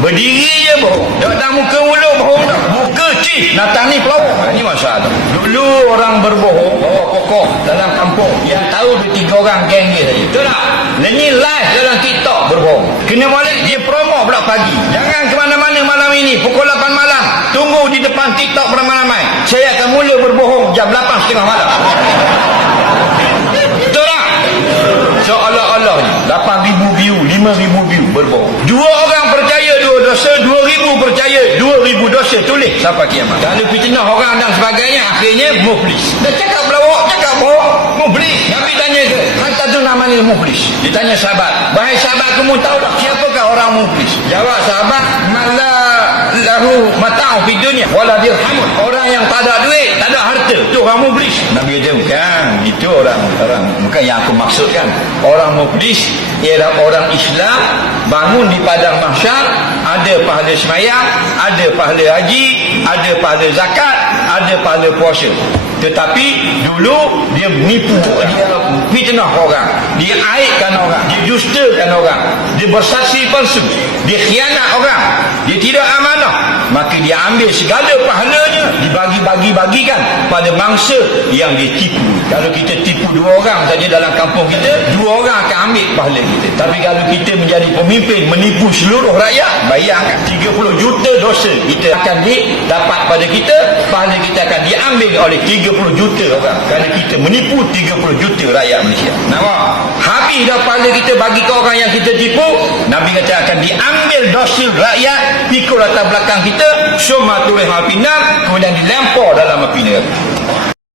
Berdiri je bohong. Tak muka mulut bohong dah. Muka cih. Natang ni pelawak. Ini masalah. Dulu orang berbohong bawa pokok dalam kampung. Yang tahu dia 3 orang geng dia saja. Betul tak? Ini live dalam TikTok berbohong. Kena balik dia promo pula pagi. Jangan ke mana-mana malam ini. Pukul 8 malam. Tunggu di depan TikTok beramai-ramai. Saya akan mula berbohong jam 8.30 malam. Betul tak? Seolah-olah ni 8,000 view, 5,000 view berbohong. 2 orang percaya 2 dosa, 2,000 percaya 2,000 dosa. Tulis sampai kiamat. Kalau fitnah orang dan sebagainya, akhirnya muflis. Dah cakap pelawak, cakap bohong, muflis. Nabi tanya ke, hantar tu namanya muflis. Ditanya sahabat, wahai sahabat, kamu tahu tak siapakah orang muflis? Jawab sahabat, mala lahu mata'u fi dunia wala dirhamun. Orang yang tak ada duit, tak ada harta, itu orang muflis. Nabi kata, bukan, itu orang bukan yang aku maksudkan. Orang muflis ialah orang Islam bangun di padang mahsyar, ada pahala sembahyang, ada pahala haji, ada pahala zakat, ada pahala puasa. Tetapi dulu dia menipu, dia fitnah orang, dia aibkan orang, dia dustakan orang, dia bersaksi palsu, dia khianat orang, dia tidak amanah. Maka dia ambil segala pahalanya, dibagi-bagi-bagikan pada mangsa yang dia tipu. Kalau kita tipu 2 orang saja dalam kampung kita, 2 orang akan ambil pahala kita. Tapi kalau kita menjadi pemimpin, menipu seluruh rakyat, bayangkan 30 juta dosa kita akan didapat pada kita, pahala kita akan diambil oleh 30 juta orang. Kerana kita menipu 30 juta rakyat Malaysia. Nampak? Habis dah pahala kita bagi ke orang yang kita tipu, Nabi kata akan diambil dosa rakyat, pikul latar belakang kita, summa turihal pinar, kemudian dilempar dalam api neraka.